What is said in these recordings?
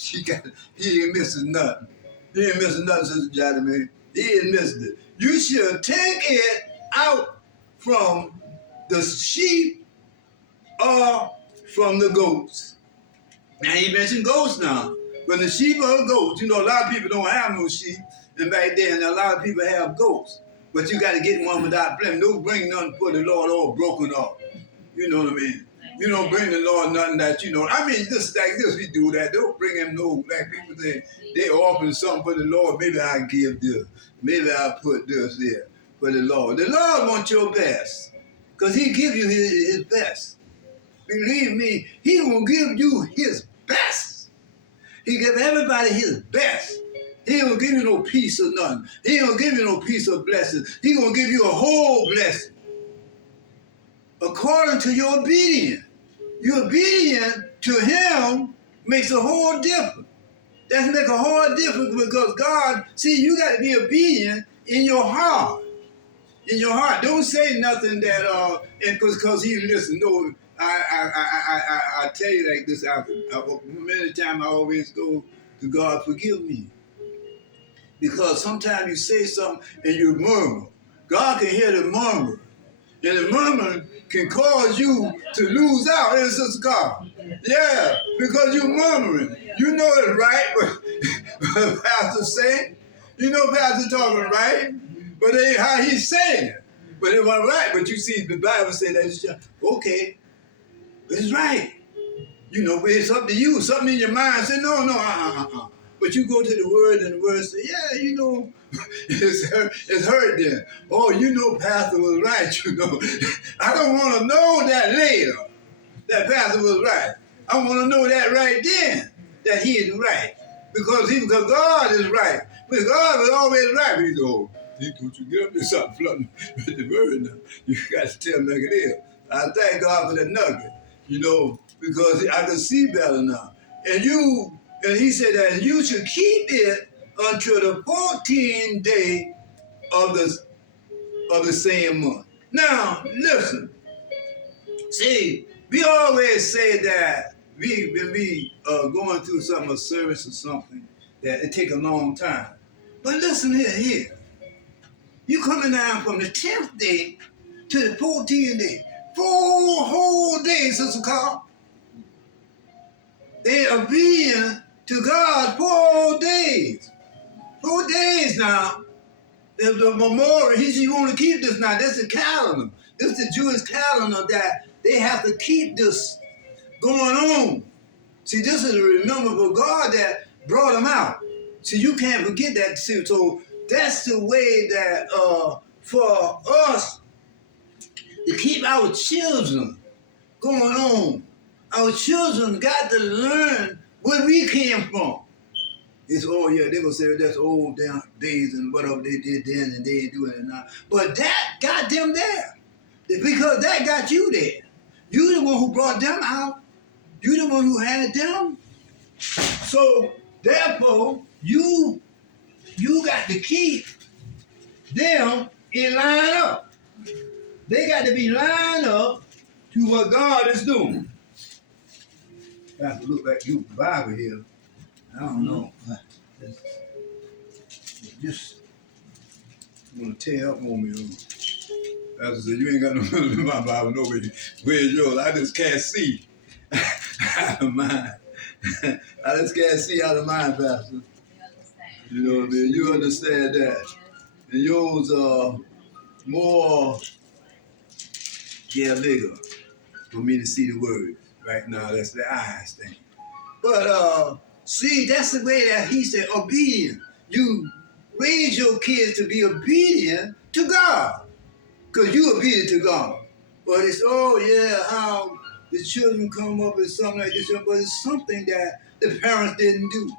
He ain't missing nothing. He ain't missing nothing, Sister Johnny, man. He ain't missing it. You should take it out from the sheep or from the goats. Now, he mentioned goats now. But the sheep or the goats, a lot of people don't have no sheep. And back then, a lot of people have goats. But you got to get one without blame. Don't bring nothing for the Lord all broken off. You know what I mean? You don't bring the Lord nothing that, just like this, we do that. Don't bring him no, like people say, they offering something for the Lord. Maybe I'll give this. Maybe I'll put this there for the Lord. The Lord wants your best. Because he give you his best. Believe me, he will give you his best. He give everybody his best. He ain't gonna give you no piece of nothing. He ain't gonna give you no piece of blessings. He gonna give you a whole blessing. According to your obedience. Your obedience to him makes a whole difference. That make a whole difference because God, see, you got to be obedient in your heart. In your heart. Don't say nothing that, because he listen. No, I tell you like this. Many times I always go to God, forgive me. Because sometimes you say something and you murmur. God can hear the murmur. And the murmur can cause you to lose out. It's just God. Yeah, because you're murmuring. You know it's right, but Pastor saying, Pastor talking right, but it ain't how he's saying it. But it wasn't right. But you see, the Bible said that it's just, okay, it's right. But it's up to you. Something in your mind say, no. But you go to the word and the word say, yeah, it's hurt then. Oh, Pastor was right, I don't want to know that later, that Pastor was right. I want to know that right then, that he is right. Because God is right. But God was always right. He said, don't you get up there something flooding with the word now. You got to tell me like it is. I thank God for the nugget, because I can see better now. And he said that you should keep it until the 14th day of the same month. Now, listen. See, we always say that when we going through a service or something, that it take a long time. But listen here. You coming down from the 10th day to the 14th day. 4 whole days, Sister Carl. They are obedient to God 4 days. 4 days now. The memorial, he said, you want to keep this now. This is the calendar. This is the Jewish calendar that they have to keep this going on. See, this is a remember for God that brought them out. See, you can't forget that. See, so that's the way that for us to keep our children going on. Our children got to learn where we came from. It's, they're going to say that's old damn days and whatever they did then and they ain't doing it now. But that got them there. Because that got you there. You the one who brought them out. You the one who had them. So, therefore, you got to keep them in line up. They got to be lined up to what God is doing. I have to look back through the Bible here. I don't know. Just want to tear up on me. Pastor said, you ain't got no money in my Bible, no way. Where's yours? I just can't see out of mine. I just can't see out of mine, Pastor. You know what I mean? You understand that. And yours are more, bigger for me to see the words. Right now, that's the eyes thing. But, see, that's the way that he said, obedient. You raise your kids to be obedient to God. Because you obedient to God. But it's, how the children come up with something like this. But it's something that the parents didn't do.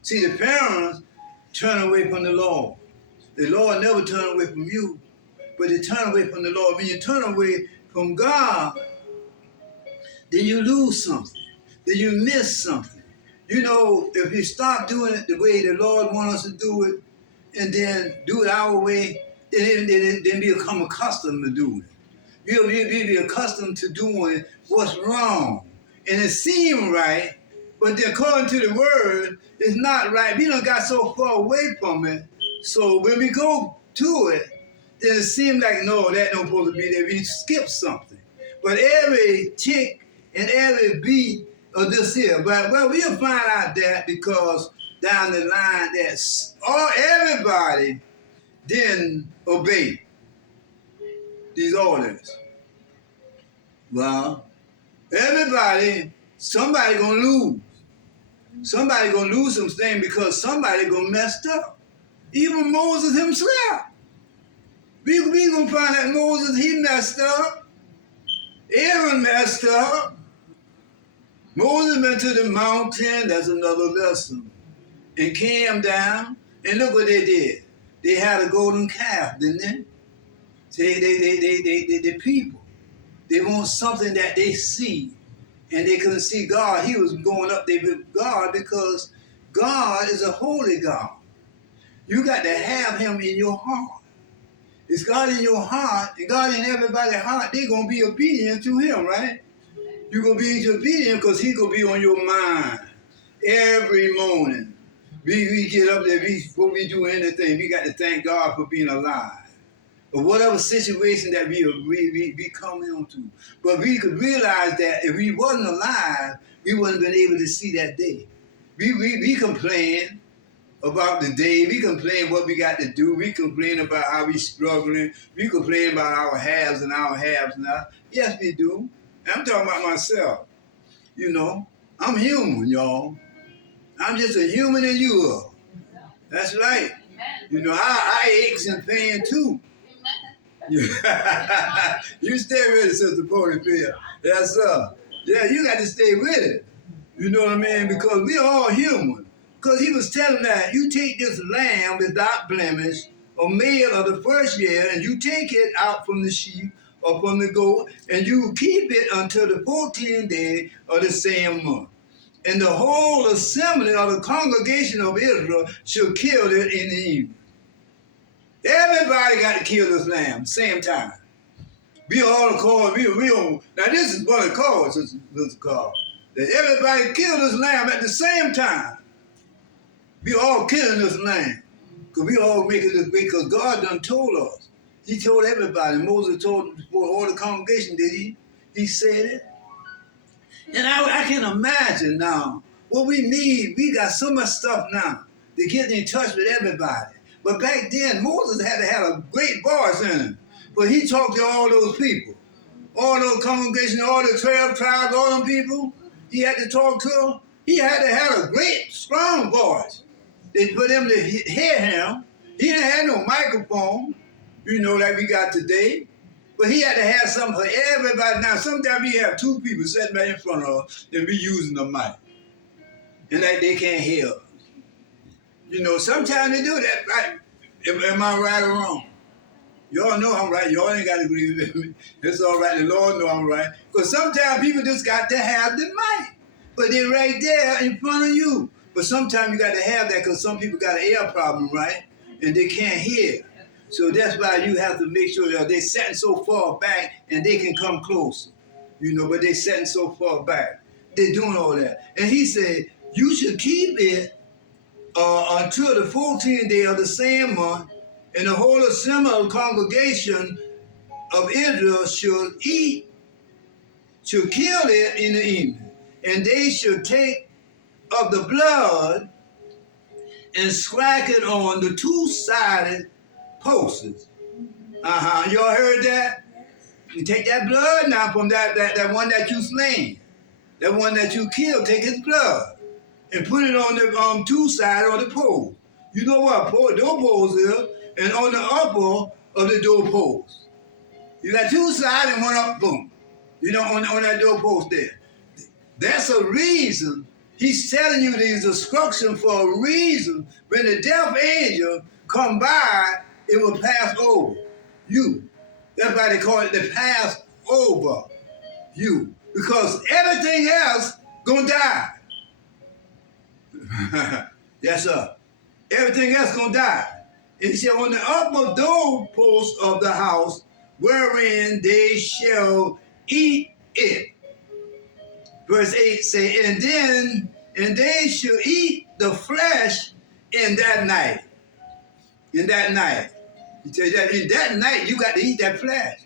See, the parents turn away from the Lord. The Lord never turned away from you. But they turn away from the Lord. When you turn away from God, then you lose something. Then you miss something. If you stop doing it the way the Lord wants us to do it, and then do it our way, then become accustomed to doing it. You'll be accustomed to doing what's wrong. And it seems right, But then according to the word, it's not right. We done got so far away from it. So when we go to it, then it seems like, no, that don't supposed to be there. We skip something. But every tick and every beat of this here, but well, we'll find out that because down the line that everybody didn't obey these orders. Well, somebody gonna lose. Somebody gonna lose some things because somebody gonna mess up. Even Moses himself. We gonna find that Moses, he messed up. Aaron messed up. Moses went to the mountain, that's another lesson, and came down, and look what they did. They had a golden calf, didn't they? The people, they want something that they see, and they couldn't see God. He was going up there with God because God is a holy God. You got to have him in your heart. It's God in your heart, and God in everybody's heart. They're going to be obedient to him, right? You're going to be obedient because he's going to be on your mind every morning. We get up there, before we do anything, we got to thank God for being alive. Or whatever situation that we come into. But we could realize that if we wasn't alive, we wouldn't have been able to see that day. We complain about the day. We complain what we got to do. We complain about how we struggling. We complain about our haves and our haves now. Yes, we do. And I'm talking about myself. You know, I'm human, y'all. I'm just a human and you are. That's right. You know, I aches and pain too. You stay with it, Sister Porterfield. Yes, sir. Yeah, you got to stay with it. You know what I mean? Because we all human. Because he was telling that you take this lamb without blemish, or male of the first year, and you take it out from the sheep or from the goat, and you keep it until the 14th day of the same month. And the whole assembly of the congregation of Israel shall kill it in the evening. Everybody got to kill this lamb same time. We all call now this is what it calls, Sister Carl. That everybody kill this lamb at the same time. We all killing this lamb. Because we all making this big, because God done told us. He told everybody. Moses told before all the congregation, did he? He said it. And I can imagine now what we need. We got so much stuff now to get in touch with everybody. But back then, Moses had to have a great voice in him. But he talked to all those people, all those congregations, all the 12 tribes, all them people. He had to talk to them. He had to have a great, strong voice for them to hear him. He didn't have no microphone, you know, like we got today. But he had to have something for everybody. Now, sometimes we have two people sitting right in front of us and we using the mic. And like they can't hear us. You know, sometimes they do that, right? Am I right or wrong? Y'all know I'm right. Y'all ain't got to agree with me. It's all right. The Lord know I'm right. Because sometimes people just got to have the mic. But they're right there in front of you. But sometimes you got to have that because some people got an ear problem, right? And they can't hear. So that's why you have to make sure that they're sitting so far back and they can come closer. You know, but they're sitting so far back. They're doing all that. And he said, you should keep it until the 14th day of the same month, and the whole assembly of congregation of Israel should kill it in the evening. And they should take of the blood and strike it on the two-sided posts. Y'all heard that? You take that blood now from that one that you slain, that one that you killed, take his blood and put it on the two sides of the pole. You know what doorpost is? And on the upper of the doorpost. You got two sides and one up, boom. You know, on that doorpost there. That's a reason. He's telling you these instructions for a reason. When the death angel come by, it will pass over you. That's why they call it the pass over you. Because everything else gonna die. Yes, sir. Everything else gonna die. It shall on the upper doorpost of the house, wherein they shall eat it. Verse 8 say, and then and they shall eat the flesh in that night. In that night. He said that in that night you got to eat that flesh.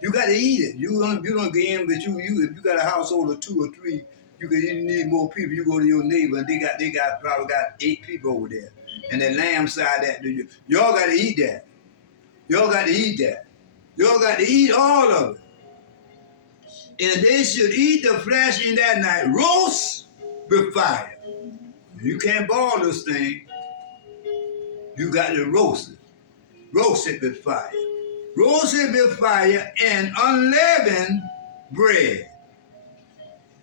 You got to eat it. You don't get in, but you if you got a household of 2 or 3, you need more people. You go to your neighbor and they probably got 8 people over there. And the lamb side that y'all got to eat that. Y'all got to eat that. Y'all got to eat all of it. And they should eat the flesh in that night, roast with fire. You can't boil this thing. You got to roast it. Roast it with fire. Roast it with fire and unleavened bread.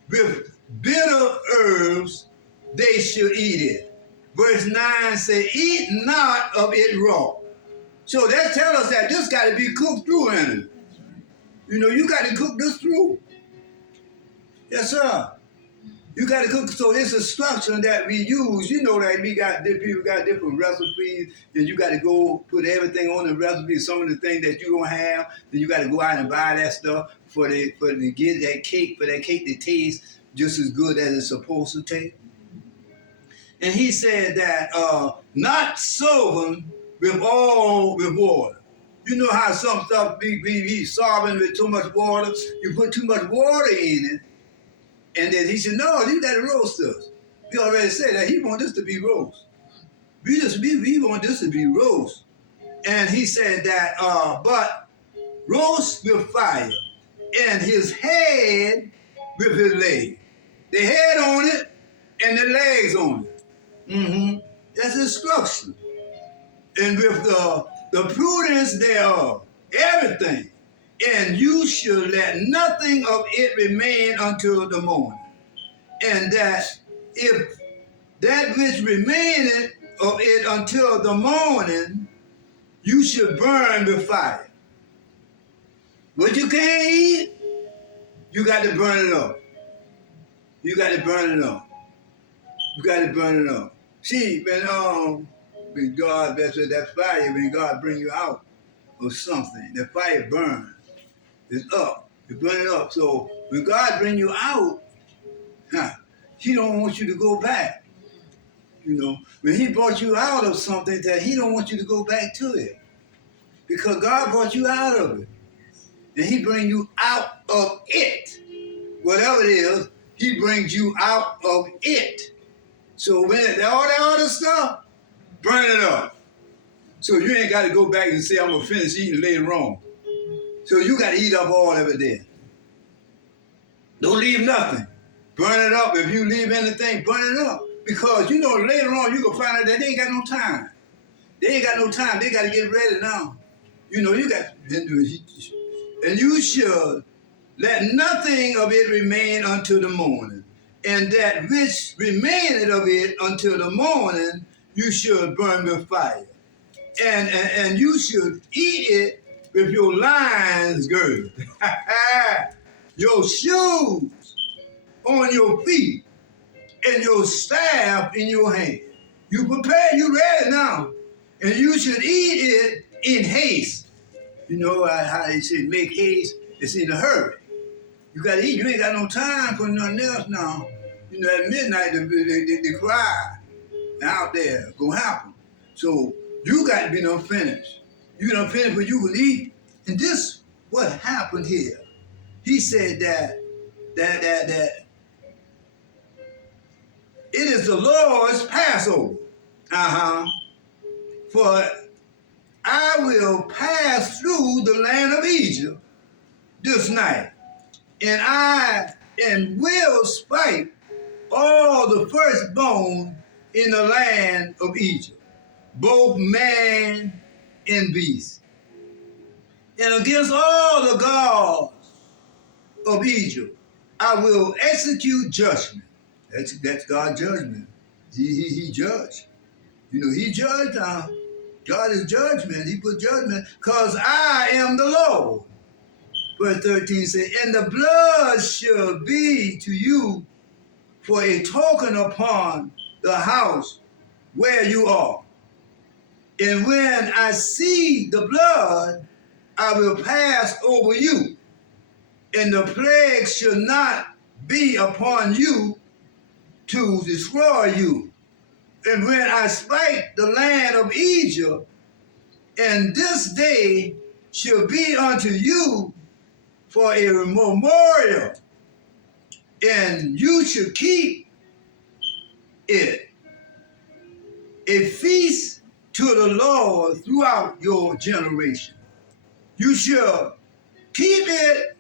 With bitter herbs they should eat it. Verse 9 says, eat not of it raw. So that tells us that this got to be cooked through in it. You know, you got to cook this through. Yes, sir. You got to cook. So it's a structure that we use. You know that people got different recipes, and you got to go put everything on the recipe. Some of the things that you don't have, then you got to go out and buy that stuff for to get that cake, for that cake to taste just as good as it's supposed to taste. And he said that not soaking with water. You know how some stuff be sobbing with too much water. You put too much water in it. And then he said, no, you got to roast us. We already said that he wants this to be roast. We want this to be roast. And he said that, but roast with fire, and his head with his leg. The head on it, and the legs on it. That's instruction. And with the prudence thereof, everything. And you shall let nothing of it remain until the morning. And that if that which remaineth of it until the morning, you shall burn with fire. What you can't eat, you got to burn it up. You got to burn it up. You got to burn it up. See, when God, that's that fire, when God bring you out of something, the fire burns. It's up. You burn it up. So when God bring you out, he don't want you to go back. You know, when he brought you out of something, that he don't want you to go back to it. Because God brought you out of it. And he bring you out of it. Whatever it is, he brings you out of it. So when all that other stuff, burn it up. So you ain't got to go back and say, I'm going to finish eating later on. So you got to eat up all of it then. Don't leave nothing. Burn it up. If you leave anything, burn it up. Because, you know, later on, you can find out that they ain't got no time. They ain't got no time. They got to get ready now. You know, you got to, and you should let nothing of it remain until the morning. And that which remaineth of it until the morning, you should burn with fire. And you should eat it with your loins girded, your shoes on your feet, and your staff in your hand. You prepared, you ready now, and you should eat it in haste. You know how they say make haste? It's in a hurry. You got to eat. You ain't got no time for nothing else now. You know, at midnight, they cry out there. Gonna happen. So you got to be done finished. You done finished what you will eat. And this, what happened here. He said that it is the Lord's Passover. For I will pass through the land of Egypt this night, and will spite all the firstborn in the land of Egypt, both man and beast. And against all the gods of Egypt, I will execute judgment. That's God's judgment. He judged. You know, he judged now. God is judgment. He put judgment because I am the Lord. Verse 13 says, and the blood shall be to you for a token upon the house where you are. And when I see the blood, I will pass over you, and the plague shall not be upon you to destroy you. And when I smite the land of Egypt, and this day shall be unto you for a memorial, and you shall keep it a feast to the Lord throughout your generation. You shall keep it